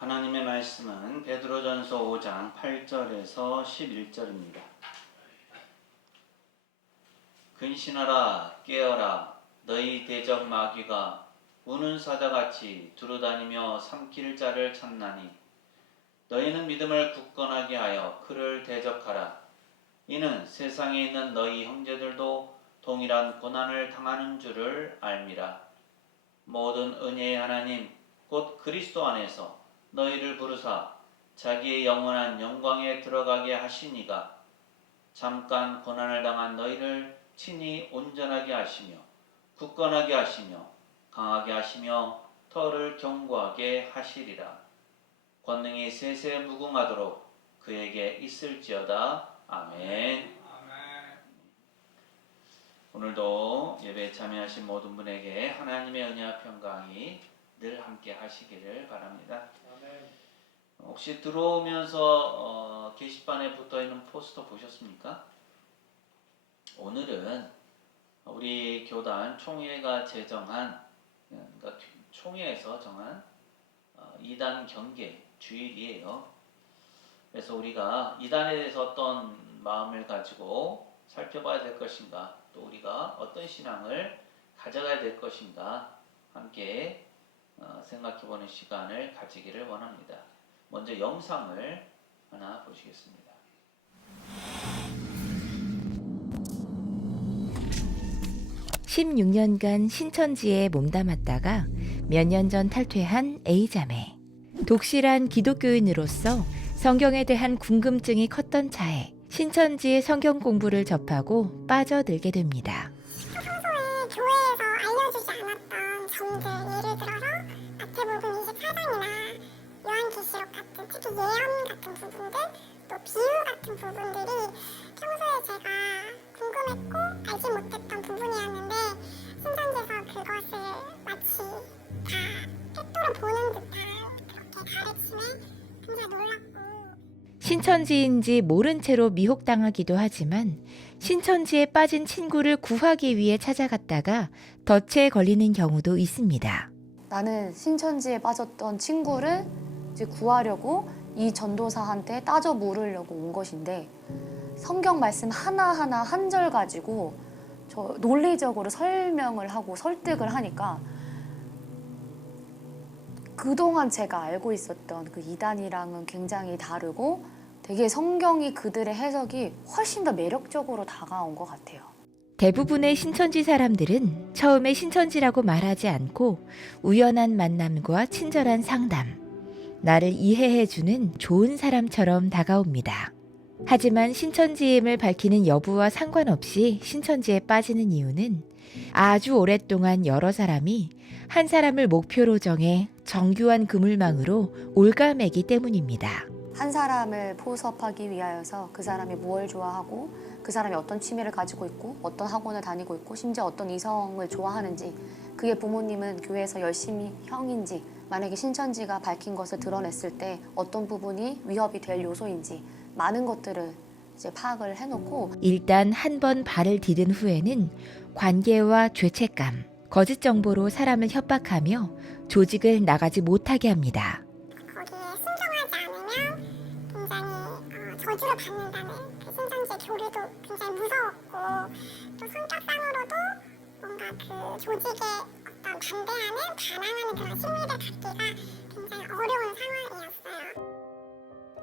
하나님의 말씀은 베드로전서 5장 8절에서 11절입니다. 근신하라 깨어라 너희 대적 마귀가 우는 사자같이 두루다니며 삼킬 자를 찾나니 너희는 믿음을 굳건하게 하여 그를 대적하라. 이는 세상에 있는 너희 형제들도 동일한 고난을 당하는 줄을 알미라. 모든 은혜의 하나님 곧 그리스도 안에서 너희를 부르사 자기의 영원한 영광에 들어가게 하시니가 잠깐 고난을 당한 너희를 친히 온전하게 하시며 굳건하게 하시며 강하게 하시며 터를 견고하게 하시리라. 권능이 세세 무궁하도록 그에게 있을지어다. 아멘. 오늘도 예배에 참여하신 모든 분에게 하나님의 은혜와 평강이 늘 함께 하시기를 바랍니다. 혹시 들어오면서 게시판에 붙어있는 포스터 보셨습니까? 오늘은 우리 교단 총회가 제정한, 그러니까 총회에서 정한 2단 경계 주일이에요. 그래서 우리가 이단에 대해서 어떤 마음을 가지고 살펴봐야 될 것인가, 또 우리가 어떤 신앙을 가져가야 될 것인가 함께 생각해보는 시간을 가지기를 원합니다. 먼저 영상을 하나 보시겠습니다. (16년간) 신천지에 몸담았다가 몇 년 전 탈퇴한 A자매. 독실한 기독교인으로서 성경에 대한 궁금증이 컸던 차에 신천지의 성경 공부를 접하고 빠져들게 됩니다. 평소에 교회에서 알려주지 않았던 점들, 예를 들어서 마태복음 24장이나 요한계시록 같은, 특히 예언 같은 부분들, 또 비유 같은 부분들이 평소에 제가 궁금했고 알지 못했던 부분이었는데 신천지에서 그것을 마치 다 팩토로 보는 듯한 그렇게 가르침에 굉장히 놀랐고, 신천지인지 모른 채로 미혹당하기도 하지만 신천지에 빠진 친구를 구하기 위해 찾아갔다가 덫에 걸리는 경우도 있습니다. 나는 신천지에 빠졌던 친구를 이제 구하려고 이 전도사한테 따져 물으려고 온 것인데, 성경 말씀 하나하나 한 절 가지고 저 논리적으로 설명을 하고 설득을 하니까 그동안 제가 알고 있었던 그 이단이랑은 굉장히 다르고 되게 성경이 그들의 해석이 훨씬 더 매력적으로 다가온 것 같아요. 대부분의 신천지 사람들은 처음에 신천지라고 말하지 않고 우연한 만남과 친절한 상담, 나를 이해해주는 좋은 사람처럼 다가옵니다. 하지만 신천지임을 밝히는 여부와 상관없이 신천지에 빠지는 이유는 아주 오랫동안 여러 사람이 한 사람을 목표로 정해 정교한 그물망으로 올가매기 때문입니다. 한 사람을 포섭하기 위하여서 그 사람이 무엇을 좋아하고 그 사람이 어떤 취미를 가지고 있고 어떤 학원을 다니고 있고 심지어 어떤 이성을 좋아하는지, 그의 부모님은 교회에서 열심히 형인지, 만약에 신천지가 밝힌 것을 드러냈을 때 어떤 부분이 위협이 될 요소인지 많은 것들을 이제 파악을 해놓고, 일단 한 번 발을 디딘 후에는 관계와 죄책감, 거짓 정보로 사람을 협박하며 조직을 나가지 못하게 합니다. 거기에 순종하지 않으면 굉장히 저주를 받는다는 그 신천지의 교리도 굉장히 무서웠고, 또 성격상으로도 뭔가 그 조직에 어떤 반항하는 그런 심리를 갖기가 굉장히 어려운 상황이었어요.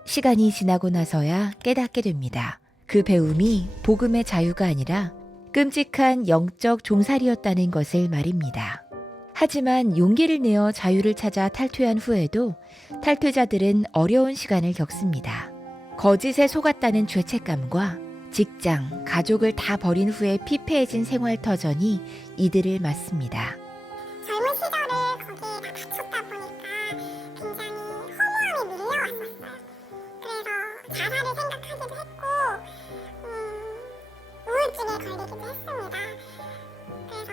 시간이 지나고 나서야 깨닫게 됩니다. 그 배움이 복음의 자유가 아니라 끔찍한 영적 종살이였다는 것을 말입니다. 하지만 용기를 내어 자유를 찾아 탈퇴한 후에도 탈퇴자들은 어려운 시간을 겪습니다. 거짓에 속았다는 죄책감과 직장, 가족을 다 버린 후에 피폐해진 생활 터전이 이들을 맞습니다. 젊은 시절을 거기에 다 바쳤다 보니까 굉장히 허무함이 밀려왔었어요. 그래서 자살을 생각하기도 했고 우울증에 걸리기도 했습니다. 그래서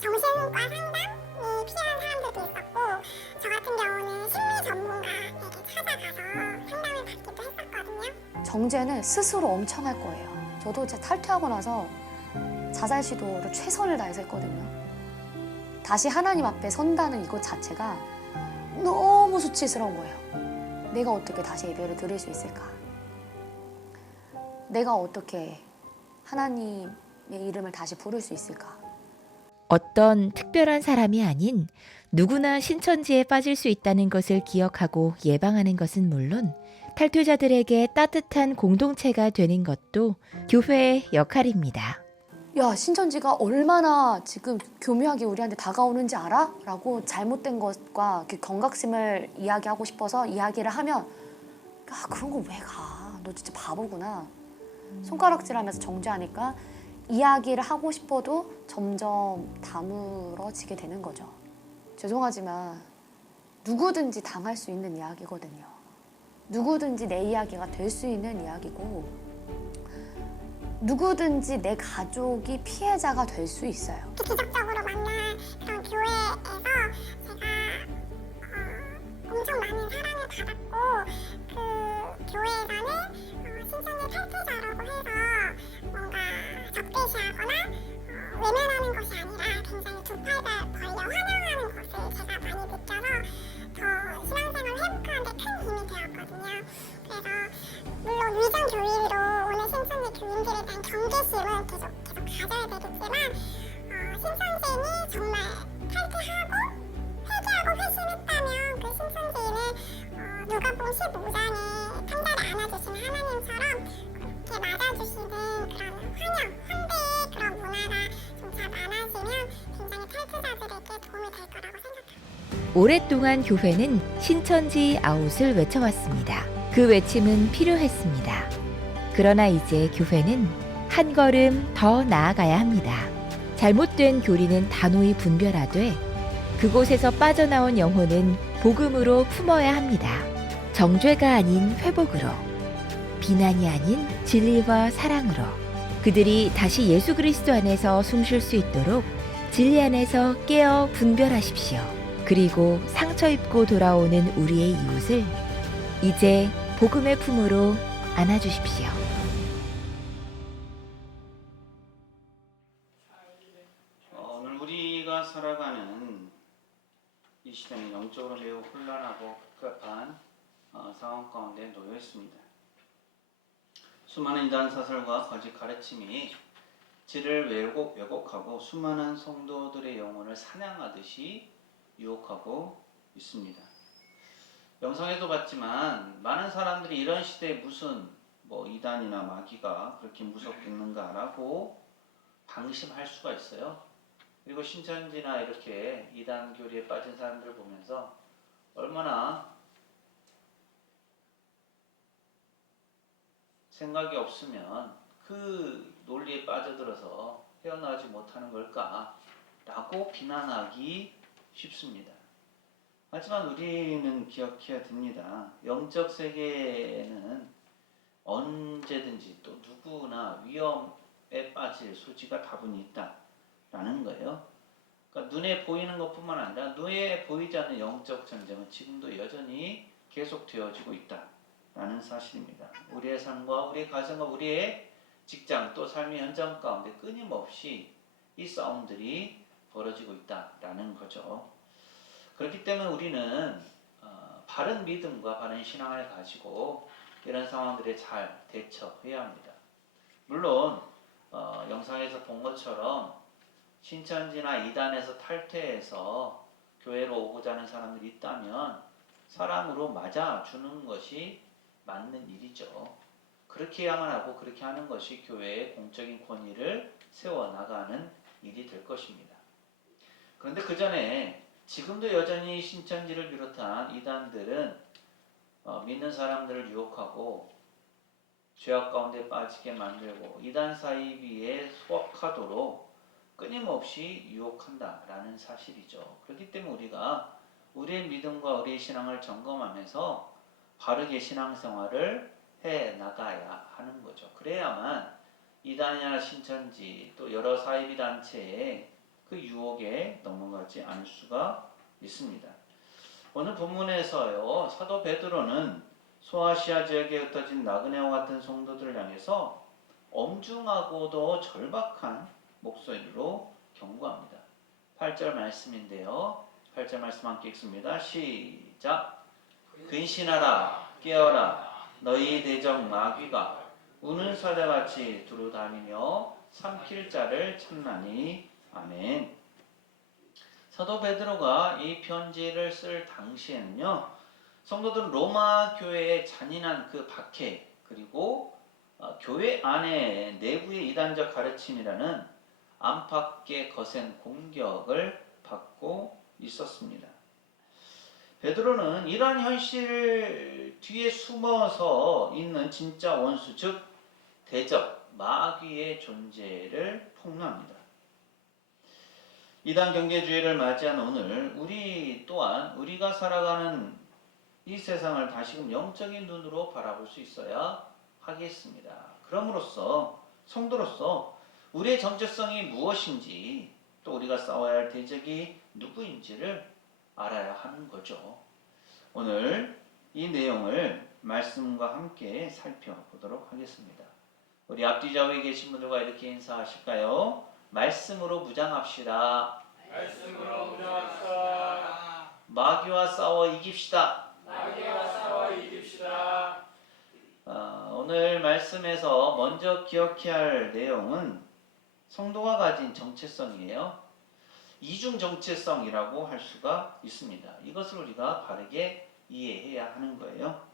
정신과 상담이 필요한 사람들도 있었고, 저 같은 경우는 심리 전문가에게 찾아가서 상담을 받기도 했었거든요. 정죄는 스스로 엄청 할 거예요. 저도 제 탈퇴하고 나서 자살 시도를 최선을 다해서 했거든요. 다시 하나님 앞에 선다는 이것 자체가 너무 너무 수치스러운 거예요. 내가 어떻게 다시 예배를 드릴 수 있을까? 내가 어떻게 하나님의 이름을 다시 부를 수 있을까? 어떤 특별한 사람이 아닌 누구나 신천지에 빠질 수 있다는 것을 기억하고 예방하는 것은 물론 탈퇴자들에게 따뜻한 공동체가 되는 것도 교회의 역할입니다. 야, 신천지가 얼마나 지금 교묘하게 우리한테 다가오는지 알아? 라고 잘못된 것과 이렇게 경각심을 이야기하고 싶어서 이야기를 하면 아, 그런 거 왜 가? 너 진짜 바보구나. 손가락질하면서 정죄하니까 이야기를 하고 싶어도 점점 다물어지게 되는 거죠. 죄송하지만 누구든지 당할 수 있는 이야기거든요. 누구든지 내 이야기가 될 수 있는 이야기고 누구든지 내 가족이 피해자가 될 수 있어요. 기적적으로 만난 그런 교회에서 제가 엄청 많은 사랑을 받았고 그 교회에서는 신천지 탈퇴자라고 해서 뭔가 적대시하거나 외면하는 것이 아니라 굉장히 두 팔 벌려 환영하는 것을 제가 많이 느껴서 저 신앙생활 회복하는 데 큰 힘이 되었거든요. 그래서 물론 위장 교리로 오늘 신천지 교인들에 대한 경계심은 계속 가져야 되겠지만 신천지인이 정말 탈퇴하고 회개하고 회심했다면 그 신천지인은 누가복음 15장에 판자를 안아주신 하나님처럼 그렇게 맞아주시는 그런 환대의 그런 문화가 좀 잘 많아지면 굉장히 탈퇴자들에게 도움이 될 거라고 생각합니다. 오랫동안 교회는 신천지 아웃을 외쳐왔습니다. 그 외침은 필요했습니다. 그러나 이제 교회는 한 걸음 더 나아가야 합니다. 잘못된 교리는 단호히 분별하되 그곳에서 빠져나온 영혼은 복음으로 품어야 합니다. 정죄가 아닌 회복으로, 비난이 아닌 진리와 사랑으로 그들이 다시 예수 그리스도 안에서 숨쉴 수 있도록 진리 안에서 깨어 분별하십시오. 그리고 상처 입고 돌아오는 우리의 이웃을 이제 복음의 품으로 안아주십시오. 오늘 우리가 살아가는 이 시대는 영적으로 매우 혼란하고 급격한 상황 가운데 놓여 있습니다. 수많은 이단 사설과 거짓 가르침이 질을 왜곡하고 수많은 성도들의 영혼을 사냥하듯이 유혹하고 있습니다. 영상에도 봤지만 많은 사람들이 이런 시대에 무슨 이단이나 마귀가 그렇게 무섭겠는가라고 방심할 수가 있어요. 그리고 신천지나 이렇게 이단 교리에 빠진 사람들을 보면서 얼마나 생각이 없으면 그 논리에 빠져들어서 헤어나오지 못하는 걸까? 라고 비난하기 쉽습니다. 하지만 우리는 기억해야 됩니다. 영적 세계에는 언제든지 또 누구나 위험에 빠질 소지가 다분히 있다라는 거예요. 그러니까 눈에 보이는 것뿐만 아니라 눈에 보이지 않는 영적 전쟁은 지금도 여전히 계속되어지고 있다라는 사실입니다. 우리의 삶과 우리의 가정과 우리의 직장 또 삶의 현장 가운데 끊임없이 이 싸움들이 벌어지고 있다라는 거죠. 그렇기 때문에 우리는 바른 믿음과 바른 신앙을 가지고 이런 상황들에 잘 대처해야 합니다. 물론 영상에서 본 것처럼 신천지나 이단에서 탈퇴해서 교회로 오고자 하는 사람들이 있다면 사랑으로 맞아주는 것이 맞는 일이죠. 그렇게 해야만 하고 그렇게 하는 것이 교회의 공적인 권위를 세워나가는 일이 될 것입니다. 그런데 그 전에 지금도 여전히 신천지를 비롯한 이단들은 믿는 사람들을 유혹하고 죄악 가운데 빠지게 만들고 이단 사이비에 속하도록 끊임없이 유혹한다라는 사실이죠. 그렇기 때문에 우리가 우리의 믿음과 우리의 신앙을 점검하면서 바르게 신앙생활을 해나가야 하는 거죠. 그래야만 이단이나 신천지 또 여러 사이비 단체의 그 유혹에 넘어가지 않을 수가 있습니다. 오늘 본문에서요, 사도 베드로는 소아시아 지역에 흩어진 나그네와 같은 성도들을 향해서 엄중하고도 절박한 목소리로 경고합니다. 8절 말씀인데요. 8절 말씀 함께 읽습니다. 시작! 근신하라 깨어라 너희 대적 마귀가 우는 사자같이 두루다니며 삼킬 자를 찾나니. 아멘. 사도 베드로가 이 편지를 쓸 당시에는요, 성도들은 로마 교회의 잔인한 그 박해, 그리고 교회 안에 내부의 이단적 가르침이라는 안팎의 거센 공격을 받고 있었습니다. 베드로는 이러한 현실 뒤에 숨어서 있는 진짜 원수, 즉 대적, 마귀의 존재를 폭로합니다. 이단 경계주의를 맞이한 오늘 우리 또한 우리가 살아가는 이 세상을 다시금 영적인 눈으로 바라볼 수 있어야 하겠습니다. 그럼으로써 성도로서 우리의 정체성이 무엇인지 또 우리가 싸워야 할 대적이 누구인지를 알아야 하는 거죠. 오늘 이 내용을 말씀과 함께 살펴보도록 하겠습니다. 우리 앞뒤 좌우에 계신 분들과 이렇게 인사하실까요? 말씀으로 무장합시다. 말씀으로 무장합시다. 마귀와 싸워 이깁시다. 마귀와 싸워 이깁시다. 오늘 말씀에서 먼저 기억해야 할 내용은 성도가 가진 정체성이에요. 이중 정체성이라고 할 수가 있습니다. 이것을 우리가 바르게 이해해야 하는 거예요.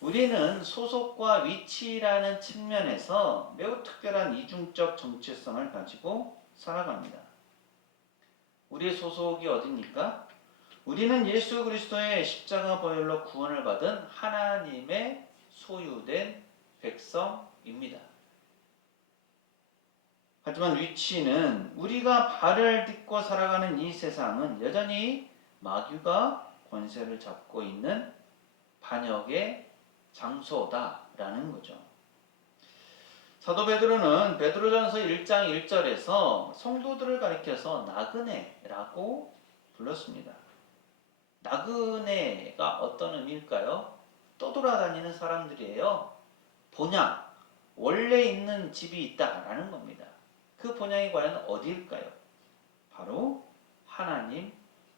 우리는 소속과 위치라는 측면에서 매우 특별한 이중적 정체성을 가지고 살아갑니다. 우리의 소속이 어디입니까? 우리는 예수 그리스도의 십자가 보혈로 구원을 받은 하나님의 소유된 백성입니다. 하지만 위치는 우리가 발을 딛고 살아가는 이 세상은 여전히 마귀가 권세를 잡고 있는 반역의 장소다라는 거죠. 사도 베드로는 베드로전서 1장 1절에서 성도들을 가리켜서 나그네라고 불렀습니다. 나그네가 어떤 의미일까요? 떠돌아다니는 사람들이에요. 본향, 원래 있는 집이 있다라는 겁니다. 그 본향이 과연 어디일까요? 바로 하나님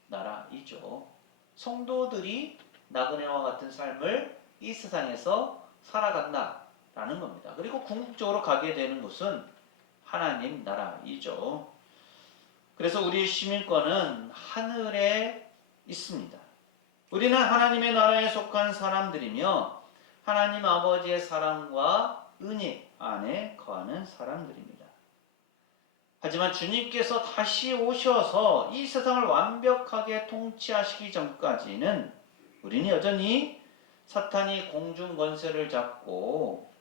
나라이죠. 성도들이 나그네와 같은 삶을 이 세상에서 살아간다라는 겁니다. 그리고 궁극적으로 가게 되는 곳은 하나님 나라이죠. 그래서 우리의 시민권은 하늘에 있습니다. 우리는 하나님의 나라에 속한 사람들이며 하나님 아버지의 사랑과 은혜 안에 거하는 사람들입니다. 하지만 주님께서 다시 오셔서 이 세상을 완벽하게 통치하시기 전까지는 우리는 여전히 사탄이 공중 권세를 잡고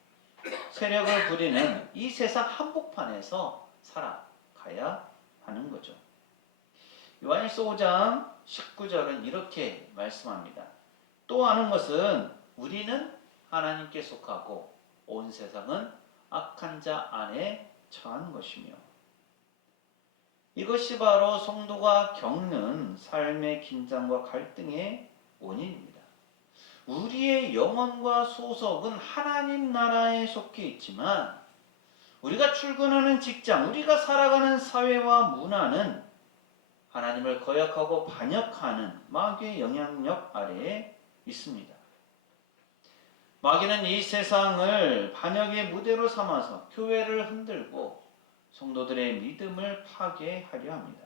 세력을 부리는 이 세상 한복판에서 살아가야 하는 거죠. 요한일서 5장 19절은 이렇게 말씀합니다. 또 아는 것은 우리는 하나님께 속하고 온 세상은 악한 자 안에 처한 것이며, 이것이 바로 성도가 겪는 삶의 긴장과 갈등의 원인입니다. 우리의 영혼과 소속은 하나님 나라에 속해 있지만 우리가 출근하는 직장, 우리가 살아가는 사회와 문화는 하나님을 거역하고 반역하는 마귀의 영향력 아래에 있습니다. 마귀는 이 세상을 반역의 무대로 삼아서 교회를 흔들고 성도들의 믿음을 파괴하려 합니다.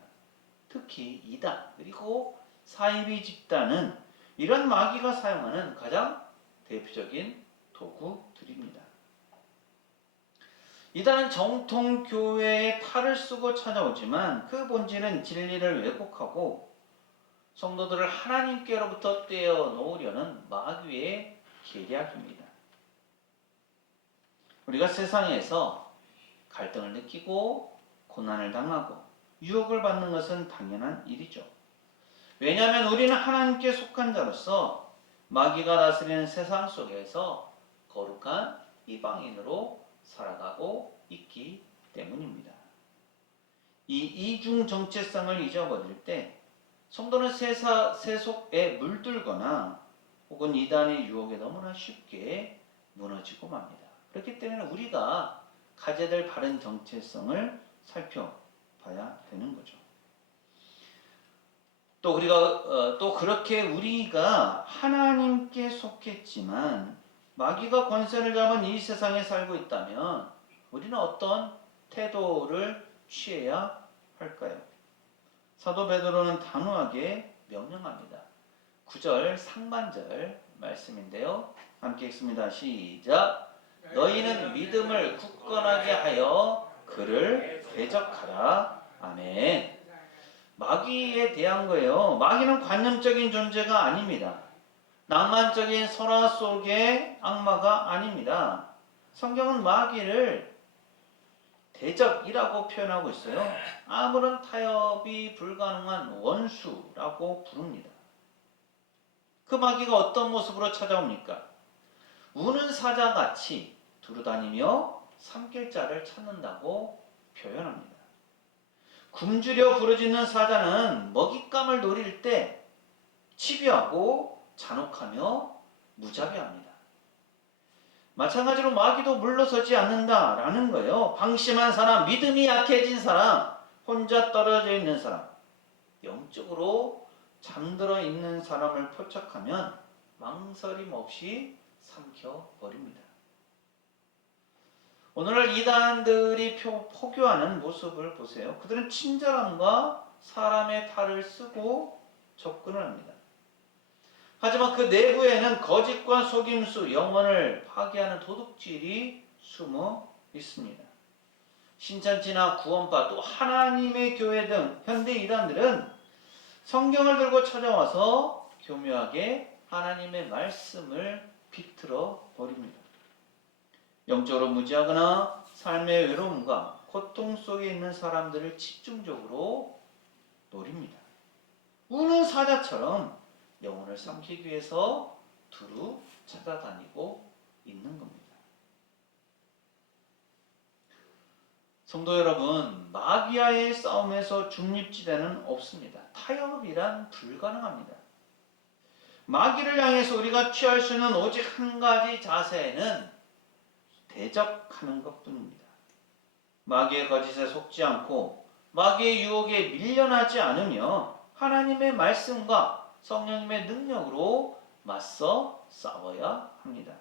특히 이단 그리고 사이비 집단은 이런 마귀가 사용하는 가장 대표적인 도구들입니다. 이단은 정통 교회에 탈을 쓰고 찾아오지만 그 본질은 진리를 왜곡하고 성도들을 하나님께로부터 떼어놓으려는 마귀의 계략입니다. 우리가 세상에서 갈등을 느끼고 고난을 당하고 유혹을 받는 것은 당연한 일이죠. 왜냐하면 우리는 하나님께 속한 자로서 마귀가 다스리는 세상 속에서 거룩한 이방인으로 살아가고 있기 때문입니다. 이 이중 정체성을 잊어버릴 때 성도는 세속에 물들거나 혹은 이단의 유혹에 너무나 쉽게 무너지고 맙니다. 그렇기 때문에 우리가 가져야 될 바른 정체성을 살펴봐야 되는 거죠. 또 우리가 또 그렇게 우리가 하나님께 속했지만 마귀가 권세를 잡은 이 세상에 살고 있다면 우리는 어떤 태도를 취해야 할까요? 사도 베드로는 단호하게 명령합니다. 9절 상반절 말씀인데요. 함께 읽습니다. 시작. 너희는 믿음을 굳건하게 하여 그를 대적하라. 아멘. 마귀에 대한 거예요. 마귀는 관념적인 존재가 아닙니다. 낭만적인 설화 속의 악마가 아닙니다. 성경은 마귀를 대적이라고 표현하고 있어요. 아무런 타협이 불가능한 원수라고 부릅니다. 그 마귀가 어떤 모습으로 찾아옵니까? 우는 사자같이 두루다니며 삼킬 자를 찾는다고 표현합니다. 굶주려 부르짖는 사자는 먹잇감을 노릴 때 치비하고 잔혹하며 무자비합니다. 마찬가지로 마귀도 물러서지 않는다라는 거예요. 방심한 사람, 믿음이 약해진 사람, 혼자 떨어져 있는 사람, 영적으로 잠들어 있는 사람을 포착하면 망설임 없이 삼켜버립니다. 오늘날 이단들이 포교하는 모습을 보세요. 그들은 친절함과 사람의 탈을 쓰고 접근을 합니다. 하지만 그 내부에는 거짓과 속임수, 영혼을 파괴하는 도둑질이 숨어 있습니다. 신천지나 구원파 또 하나님의 교회 등 현대 이단들은 성경을 들고 찾아와서 교묘하게 하나님의 말씀을 비틀어 버립니다. 영적으로 무지하거나 삶의 외로움과 고통 속에 있는 사람들을 집중적으로 노립니다. 우는 사자처럼 영혼을 삼키기 위해서 두루 찾아다니고 있는 겁니다. 성도 여러분, 마귀와의 싸움에서 중립지대는 없습니다. 타협이란 불가능합니다. 마귀를 향해서 우리가 취할 수 있는 오직 한 가지 자세는 대적하는 것뿐입니다. 마귀의 거짓에 속지 않고 마귀의 유혹에 밀려나지 않으며 하나님의 말씀과 성령님의 능력으로 맞서 싸워야 합니다.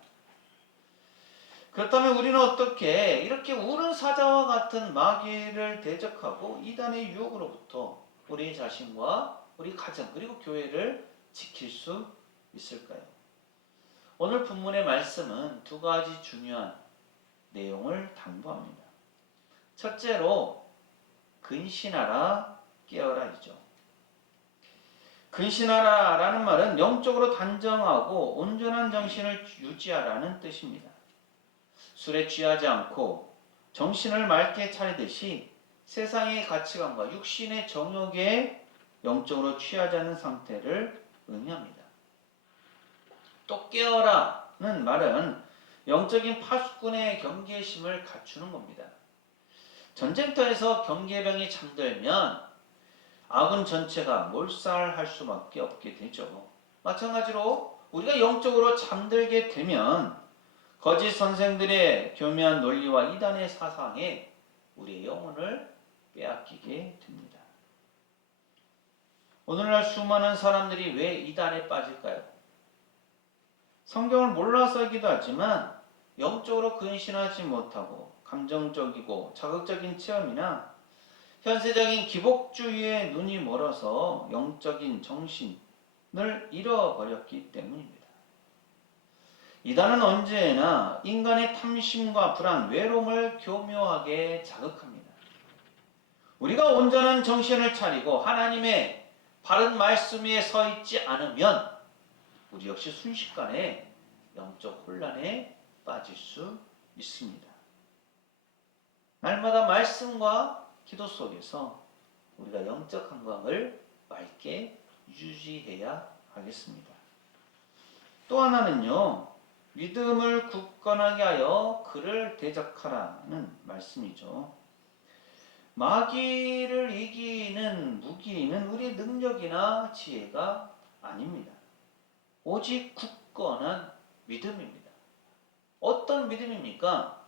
그렇다면 우리는 어떻게 이렇게 우는 사자와 같은 마귀를 대적하고 이단의 유혹으로부터 우리 자신과 우리 가정 그리고 교회를 지킬 수 있을까요? 오늘 본문의 말씀은 두 가지 중요한 내용을 당부합니다. 첫째로 근신하라 깨어라이죠. 근신하라라는 말은 영적으로 단정하고 온전한 정신을 유지하라는 뜻입니다. 술에 취하지 않고 정신을 맑게 차리듯이 세상의 가치관과 육신의 정욕에 영적으로 취하지 않는 상태를 의미합니다. 또 깨어라는 말은 영적인 파수꾼의 경계심을 갖추는 겁니다. 전쟁터에서 경계병이 잠들면 아군 전체가 몰살할 수밖에 없게 되죠. 마찬가지로 우리가 영적으로 잠들게 되면 거짓 선생들의 교묘한 논리와 이단의 사상에 우리의 영혼을 빼앗기게 됩니다. 오늘날 수많은 사람들이 왜 이단에 빠질까요? 성경을 몰라서이기도 하지만 영적으로 근신하지 못하고 감정적이고 자극적인 체험이나 현세적인 기복주의에 눈이 멀어서 영적인 정신을 잃어버렸기 때문입니다. 이단은 언제나 인간의 탐심과 불안, 외로움을 교묘하게 자극합니다. 우리가 온전한 정신을 차리고 하나님의 바른 말씀 위에 서 있지 않으면 우리 역시 순식간에 영적 혼란에 빠질 수 있습니다. 날마다 말씀과 기도 속에서 우리가 영적 건강을 맑게 유지해야 하겠습니다. 또 하나는요, 믿음을 굳건하게 하여 그를 대적하라는 말씀이죠. 마귀를 이기는 무기는 우리의 능력이나 지혜가 아닙니다. 오직 굳건한 믿음입니다. 어떤 믿음입니까?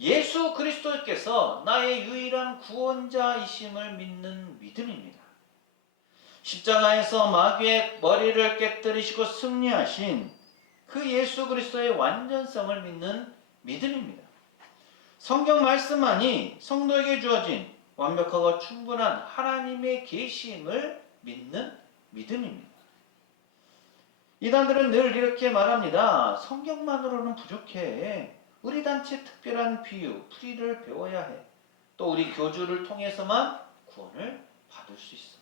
예수 그리스도께서 나의 유일한 구원자이심을 믿는 믿음입니다. 십자가에서 마귀의 머리를 깨뜨리시고 승리하신 그 예수 그리스도의 완전성을 믿는 믿음입니다. 성경 말씀만이 성도에게 주어진 완벽하고 충분한 하나님의 계시임을 믿는 믿음입니다. 이단들은 늘 이렇게 말합니다. 성경만으로는 부족해. 우리 단체 특별한 비유, 풀이를 배워야 해. 또 우리 교주를 통해서만 구원을 받을 수 있어.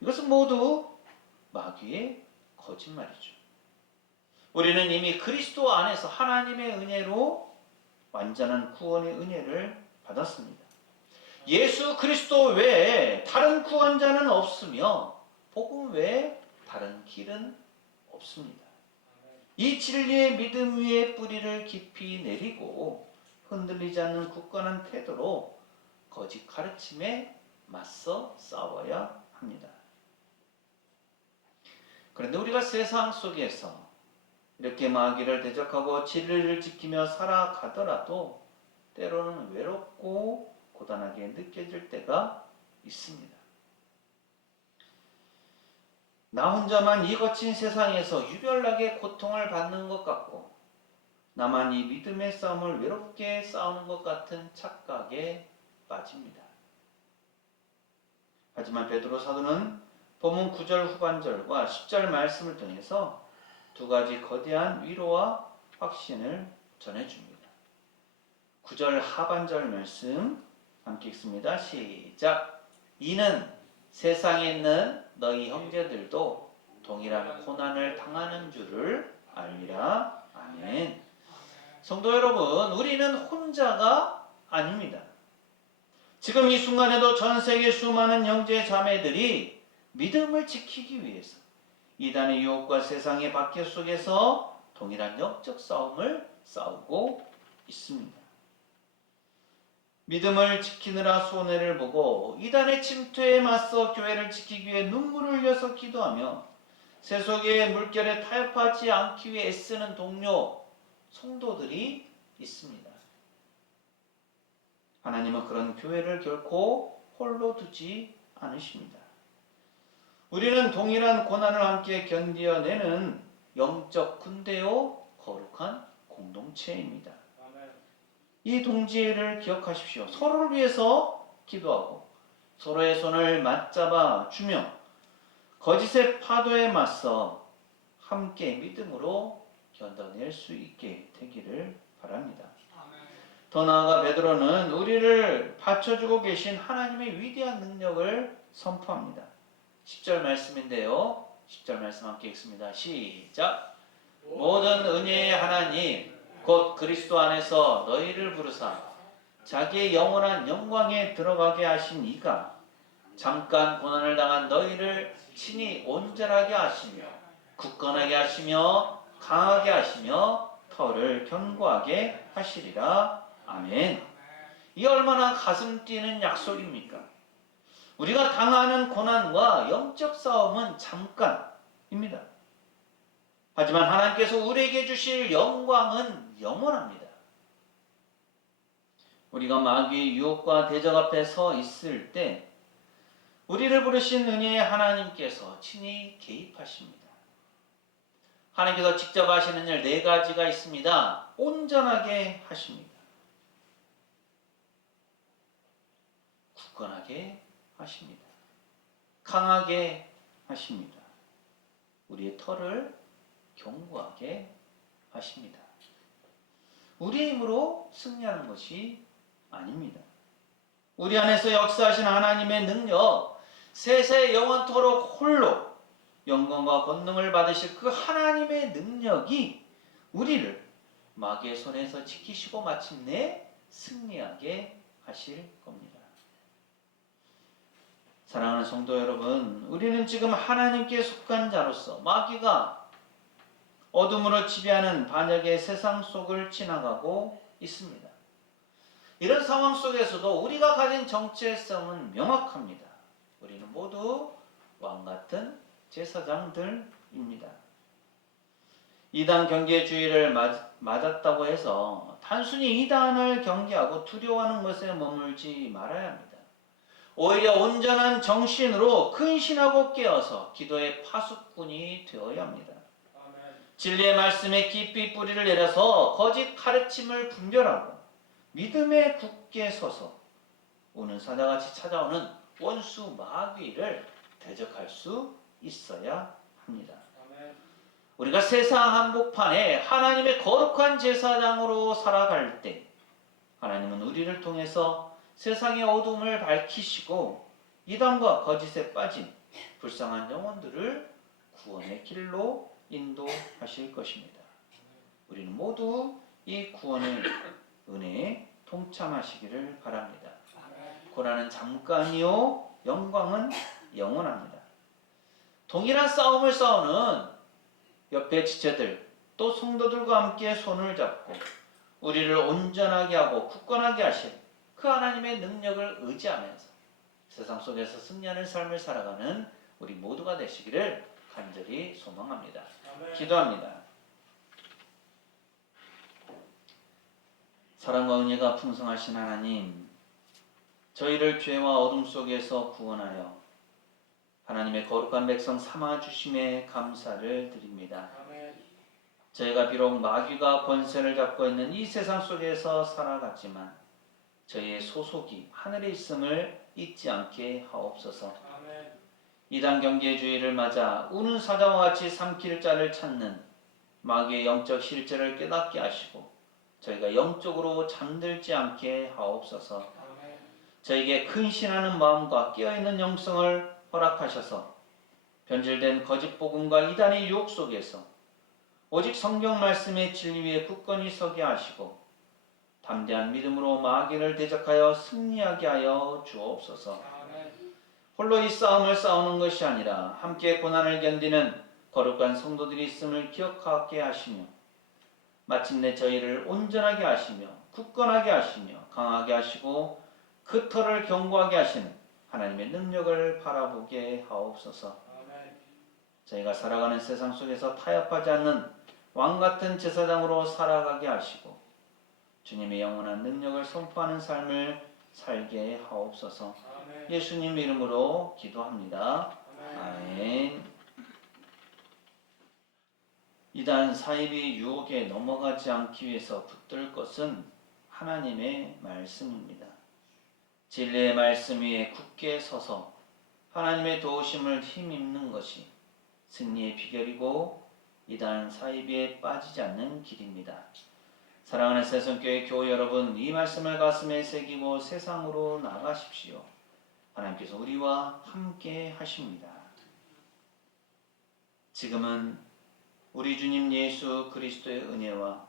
이것은 모두 마귀의 거짓말이죠. 우리는 이미 그리스도 안에서 하나님의 은혜로 완전한 구원의 은혜를 받았습니다. 예수 그리스도 외에 다른 구원자는 없으며 복음 외에 다른 길은 없습니다. 이 진리의 믿음 위에 뿌리를 깊이 내리고 흔들리지 않는 굳건한 태도로 거짓 가르침에 맞서 싸워야 합니다. 그런데 우리가 세상 속에서 이렇게 마귀를 대적하고 진리를 지키며 살아가더라도 때로는 외롭고 고단하게 느껴질 때가 있습니다. 나 혼자만 이 거친 세상에서 유별나게 고통을 받는 것 같고 나만 이 믿음의 싸움을 외롭게 싸우는 것 같은 착각에 빠집니다. 하지만 베드로 사도는 본문 9절 후반절과 10절 말씀을 통해서 두 가지 거대한 위로와 확신을 전해줍니다. 9절 하반절 말씀 함께 읽습니다. 시작. 이는 세상에 있는 너희 형제들도 동일한 고난을 당하는 줄을 알미라. 아멘. 성도 여러분, 우리는 혼자가 아닙니다. 지금 이 순간에도 전 세계 수많은 형제 자매들이 믿음을 지키기 위해서 이단의 유혹과 세상의 박해 속에서 동일한 영적 싸움을 싸우고 있습니다. 믿음을 지키느라 손해를 보고 이단의 침투에 맞서 교회를 지키기 위해 눈물을 흘려서 기도하며 세속의 물결에 타협하지 않기 위해 애쓰는 동료, 성도들이 있습니다. 하나님은 그런 교회를 결코 홀로 두지 않으십니다. 우리는 동일한 고난을 함께 견디어내는 영적 군대요 거룩한 공동체입니다. 이 동지를 기억하십시오. 서로를 위해서 기도하고 서로의 손을 맞잡아 주며 거짓의 파도에 맞서 함께 믿음으로 견뎌낼 수 있게 되기를 바랍니다. 더 나아가 베드로는 우리를 받쳐주고 계신 하나님의 위대한 능력을 선포합니다. 10절 말씀인데요. 10절 말씀 함께 읽습니다. 시작. 모든 은혜의 하나님 곧 그리스도 안에서 너희를 부르사 자기의 영원한 영광에 들어가게 하신 이가 잠깐 고난을 당한 너희를 친히 온전하게 하시며 굳건하게 하시며 강하게 하시며 터를 견고하게 하시리라. 아멘. 이 얼마나 가슴 뛰는 약속입니까? 우리가 당하는 고난과 영적 싸움은 잠깐입니다. 하지만 하나님께서 우리에게 주실 영광은 영원합니다. 우리가 마귀의 유혹과 대적 앞에 서 있을 때 우리를 부르신 은혜의 하나님께서 친히 개입하십니다. 하나님께서 직접 하시는 일 4가지가 있습니다. 온전하게 하십니다. 굳건하게 하십니다. 강하게 하십니다. 우리의 털을 견고하게 하십니다. 우리의 힘으로 승리하는 것이 아닙니다. 우리 안에서 역사하신 하나님의 능력, 세세 영원토록 홀로 영광과 권능을 받으실 그 하나님의 능력이 우리를 마귀의 손에서 지키시고 마침내 승리하게 하실 겁니다. 사랑하는 성도 여러분, 우리는 지금 하나님께 속한 자로서 마귀가 어둠으로 지배하는 반역의 세상 속을 지나가고 있습니다. 이런 상황 속에서도 우리가 가진 정체성은 명확합니다. 우리는 모두 왕같은 제사장들입니다. 이단 경계주의를 맞았다고 해서 단순히 이단을 경계하고 두려워하는 것에 머물지 말아야 합니다. 오히려 온전한 정신으로 근신하고 깨어서 기도의 파수꾼이 되어야 합니다. 진리의 말씀에 깊이 뿌리를 내려서 거짓 가르침을 분별하고 믿음에 굳게 서서 오는 사자같이 찾아오는 원수 마귀를 대적할 수 있어야 합니다. 우리가 세상 한복판에 하나님의 거룩한 제사장으로 살아갈 때 하나님은 우리를 통해서 세상의 어둠을 밝히시고 이단과 거짓에 빠진 불쌍한 영혼들을 구원의 길로 인도하실 것입니다. 우리는 모두 이 구원의 은혜에 동참하시기를 바랍니다. 고난은 잠깐이요 영광은 영원합니다. 동일한 싸움을 싸우는 옆에 지체들 또 성도들과 함께 손을 잡고 우리를 온전하게 하고 굳건하게 하실 그 하나님의 능력을 의지하면서 세상 속에서 승리하는 삶을 살아가는 우리 모두가 되시기를 간절히 소망합니다. 기도합니다. 사랑과 은혜가 풍성하신 하나님, 저희를 죄와 어둠 속에서 구원하여 하나님의 거룩한 백성 삼아주심에 감사를 드립니다. 저희가 비록 마귀가 권세를 잡고 있는 이 세상 속에서 살아갔지만 저희의 소속이 하늘에 있음을 잊지 않게 하옵소서. 이단 경계주의를 맞아 우는 사자와 같이 삼킬 자를 찾는 마귀의 영적 실제를 깨닫게 하시고 저희가 영적으로 잠들지 않게 하옵소서. 저에게 근신하는 마음과 깨어있는 영성을 허락하셔서 변질된 거짓 복음과 이단의 유혹 속에서 오직 성경 말씀의 진리 위에 굳건히 서게 하시고 담대한 믿음으로 마귀를 대적하여 승리하게 하여 주옵소서. 홀로 이 싸움을 싸우는 것이 아니라 함께 고난을 견디는 거룩한 성도들이 있음을 기억하게 하시며 마침내 저희를 온전하게 하시며 굳건하게 하시며 강하게 하시고 그 터를 견고하게 하시는 하나님의 능력을 바라보게 하옵소서. 저희가 살아가는 세상 속에서 타협하지 않는 왕같은 제사장으로 살아가게 하시고 주님의 영원한 능력을 선포하는 삶을 살게 하옵소서. 예수님 이름으로 기도합니다. 아멘. 이단 사이비 유혹에 넘어가지 않기 위해서 붙들 것은 하나님의 말씀입니다. 진리의 말씀 위에 굳게 서서 하나님의 도우심을 힘입는 것이 승리의 비결이고 이단 사이비에 빠지지 않는 길입니다. 사랑하는 새송교회 교우 여러분, 이 말씀을 가슴에 새기고 세상으로 나가십시오. 하나님께서 우리와 함께 하십니다. 지금은 우리 주님 예수 그리스도의 은혜와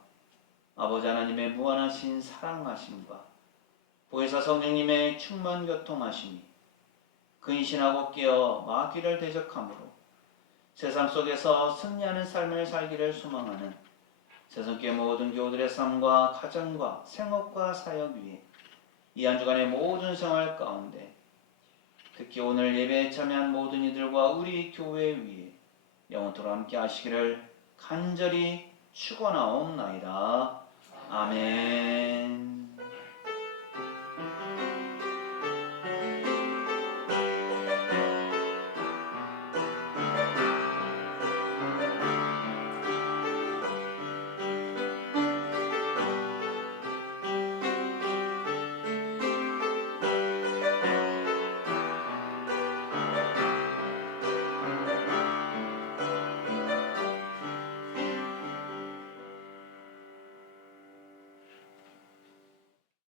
아버지 하나님의 무한하신 사랑하심과 보혜사 성령님의 충만 교통하심이 근신하고 깨어 마귀를 대적함으로 세상 속에서 승리하는 삶을 살기를 소망하는 새송교회 모든 교우들의 삶과 가정과 생업과 사역 위에 이 한 주간의 모든 생활 가운데 특히 오늘 예배에 참여한 모든 이들과 우리 교회 위에 영원토록 함께 하시기를 간절히 축원하옵나이다. 아멘.